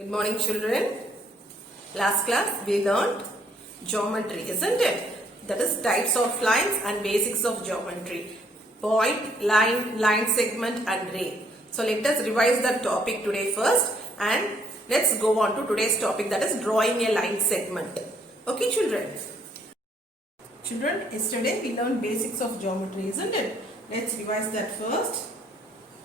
Good morning, children. Last class we learned geometry, isn't it? That is types of lines and basics of geometry. Point, line segment and ray. So let us revise the topic today first and let's go on to today's topic, that is drawing a line segment. Okay, children? Children, yesterday we learned basics of geometry, isn't it? Let's revise that first.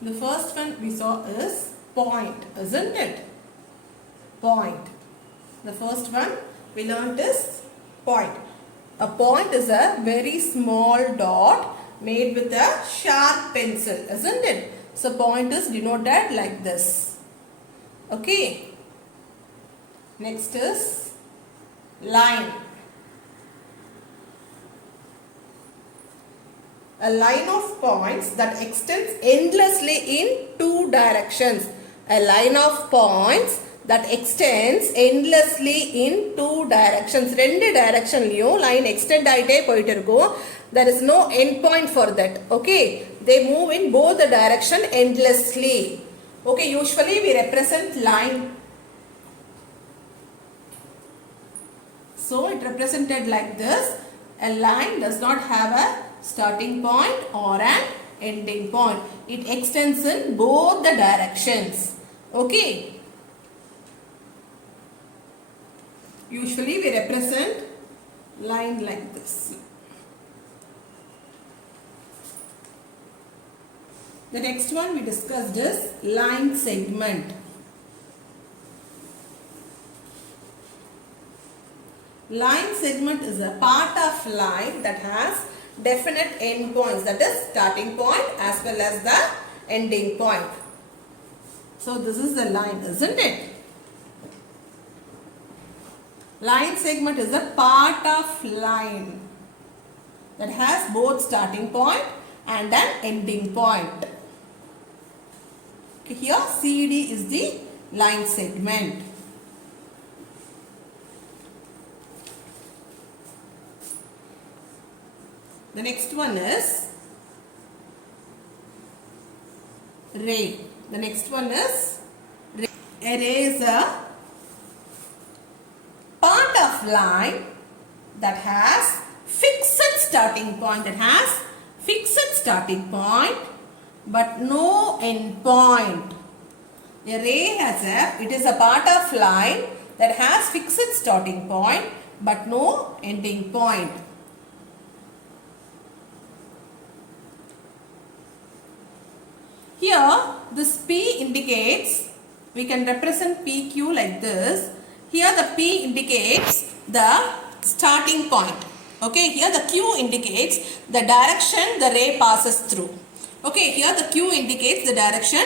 The first one we saw is point, isn't it? Point. The first one we learnt is point. A point is a very small dot made with a sharp pencil, isn't it? So point is denoted like this. Okay. Next is line. A line of points that extends endlessly in two directions. A line of points that extends endlessly in two directions. ரெண்டு directionலயும் line extend ஆயிட்டே போயிட்டு இருக்கும். There is no end point for that. Okay. They move in both the direction endlessly. Okay. Usually we represent line. So it represented like this. A line does not have a starting point or an ending point. It extends in both the directions. Okay. Usually we represent line like this. The next one we discussed is line segment. Line segment is a part of line that has definite end points, that is starting point as well as the ending point. So this is the line, isn't it? Line segment is a part of line that has both starting point and an ending point. Okay, here CD is the line segment. The next one is ray. The next one is ray. A ray is a part of line that has fixed starting point, but no end point. A ray it is a part of line that has fixed starting point but no ending point. Here this P indicates, we can represent PQ like this. Here the P indicates the starting point. Okay, here the Q indicates the direction the ray passes through. Okay, here the Q indicates the direction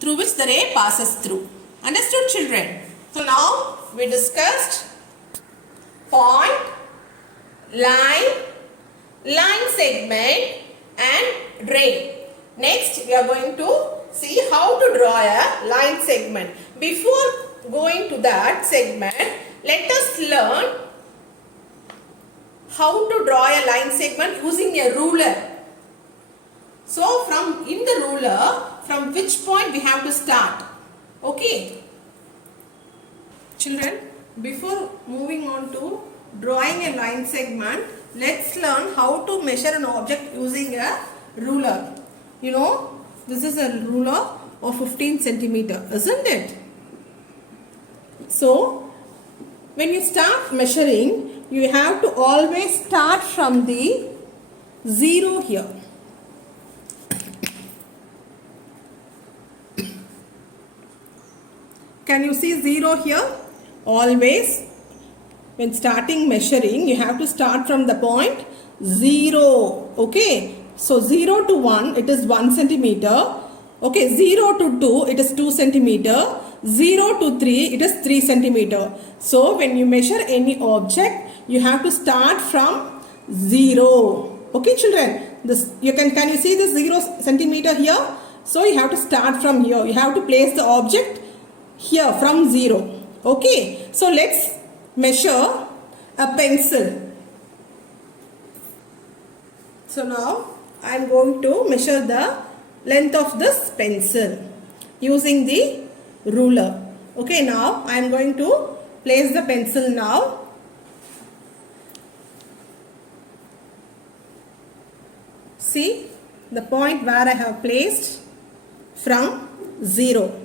through which the ray passes through. Understood, children? So now we discussed point, line segment and ray. Next we are going to see how to draw a line segment. Before going to that segment, let us learn how to draw a line segment using a ruler. So in the ruler, from which point we have to start? Okay. Children, before moving on to drawing a line segment, let's learn how to measure an object using a ruler. You know, this is a ruler of 15 centimeter, isn't it? So, when you start measuring, you have to always start from the 0 here. Can you see 0 here? Always, when starting measuring, you have to start from the point 0. Okay. So 0 to 1, it is 1 centimeter. Okay, 0 to 2, it is 2 centimeter. 0 to 3, it is 3 centimeter. So when you measure any object, you have to start from 0. Okay, children, can you see this 0 centimeter here? So you have to start from here. You have to place the object here from 0. Okay, so let's measure a pencil. So now I am going to measure the length of this pencil using the ruler. Okay, now I am going to place the pencil now. See the point where I have placed from 0.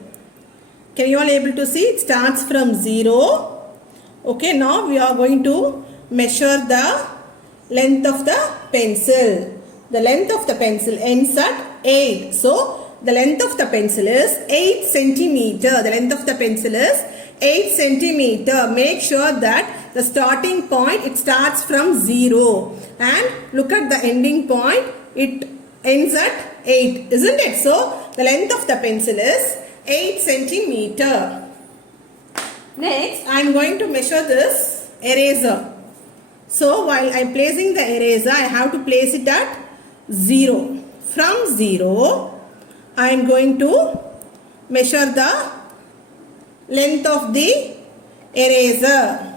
Can you all able to see? It starts from 0. Okay, now we are going to measure the length of the pencil. The length of the pencil ends at 8. So, the length of the pencil is 8 centimeter. The length of the pencil is 8 centimeter. Make sure that the starting point, it starts from 0. And look at the ending point. It ends at 8. Isn't it? So, the length of the pencil is 8 centimeter. Next, I am going to measure this eraser. So, while I am placing the eraser, I have to place it at 0. From 0, I am going to measure the length of the eraser.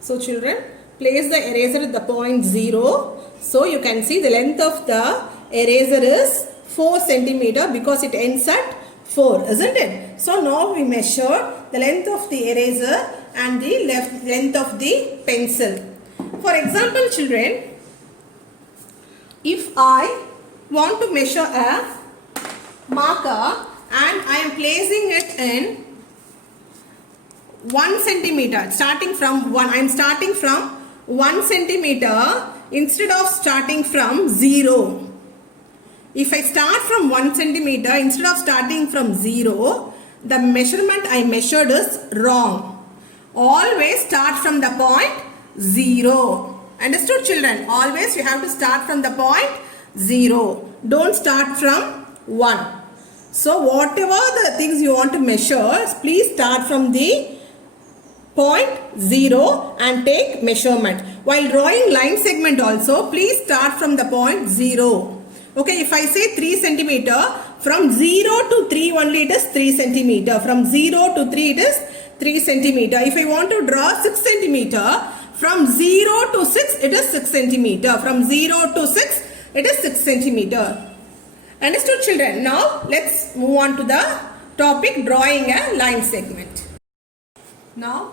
So, children, place the eraser at the point 0. So, you can see the length of the eraser is 4 centimeter because it ends at 4, isn't it? So, now we measure the length of the eraser and the length of the pencil. For example, children, if I want to measure a marker and I am placing it in 1 centimeter, starting from 1, I am starting from 1 centimeter instead of starting from 0. If I start from 1 centimeter instead of starting from 0, the measurement I measured is wrong. Always start from the point 0. Understood, children? Always you have to start from the point 0. Don't start from 1. So, whatever the things you want to measure, please start from the point 0 and take measurement. While drawing line segment also, please start from the point 0. Okay, if I say 3 centimeter, from 0 to 3 only it is 3 centimeter. From 0 to 3 it is 3 centimeter. If I want to draw 6 centimeter, from 0 to 6 it is 6 centimeter. From 0 to 6 it is 6 centimeter. Understood, children? Now let's move on to the topic drawing a line segment. Now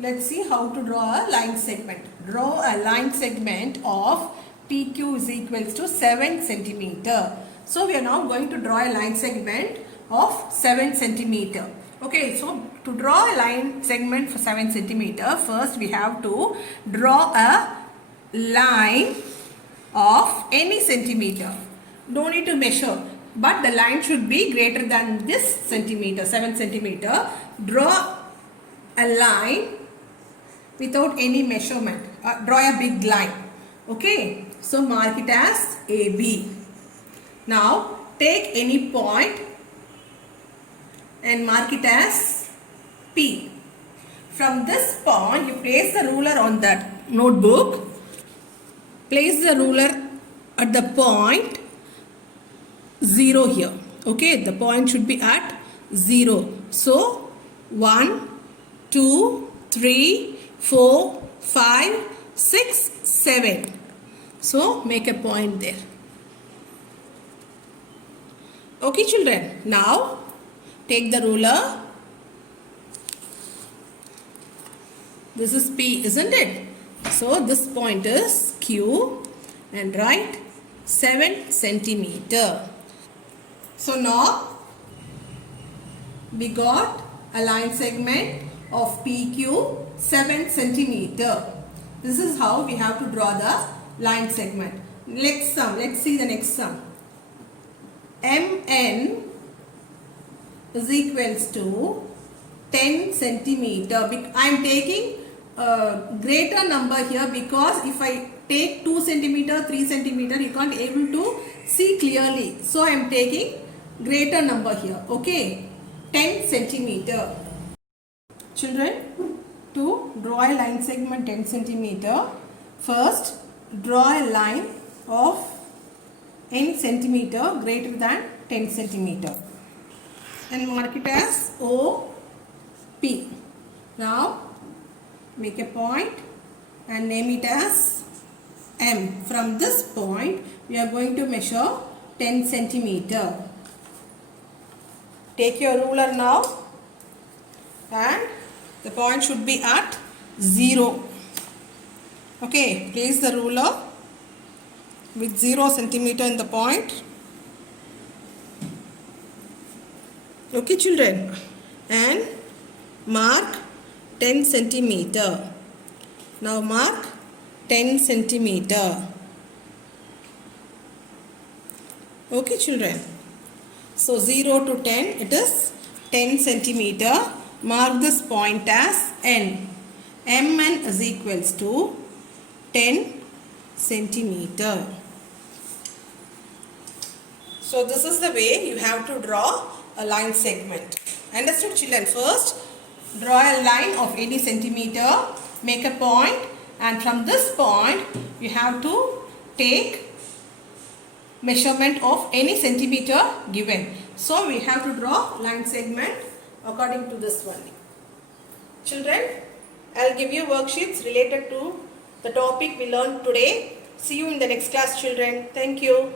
let's see how to draw a line segment. Draw a line segment of PQ is equals to 7 centimeter. So we are now going to draw a line segment of 7 centimeter. Okay, so to draw a line segment for 7 centimeter, first we have to draw a line of any centimeter. No need to measure, but the line should be greater than this centimeter, 7 centimeter. Draw a line without any measurement. Draw a big line. Okay, so mark it as AB. Now take any point and mark it as P. From this point, you place the ruler on that notebook. Place the ruler at the point 0 here. Okay, the point should be at 0. So 1, 2, 3, 4, 5, 6, 7. So make a point there. Okay, children. Now take the ruler. This is P, isn't it? So this point is Q and write 7 centimeter. So now we got a line segment of PQ 7 centimeter. This is how we have to draw the line segment. Next sum. Let's see the next sum. MN is equals to 10 centimeter. I am taking a greater number here because if I take 2 centimeter, 3 centimeter, you can't able to see clearly. So I am taking greater number here. Okay, 10 centimeter. Children, to draw a line segment 10 centimeter, first draw a line of n centimeter greater than 10 centimeter and mark it as OP. Now make a point and name it as M. From this point we are going to measure 10 centimeter. Take your ruler now, and the point should be at 0. Okay, place the ruler with 0 centimeter in the point. Okay, children, and mark 10 centimeter. Now mark 10 centimeter. Okay, children. So 0 to 10, it is 10 centimeter. Mark this point as N. Mn is equals to 10 centimeter. So this is the way you have to draw a line segment. Understood, children? First, draw a line of 80 centimeter. Make a point, and from this point you have to take measurement of any centimeter given. So we have to draw line segment according to this one. Children, I'll give you worksheets related to the topic we learned today. See you in the next class, children. Thank you.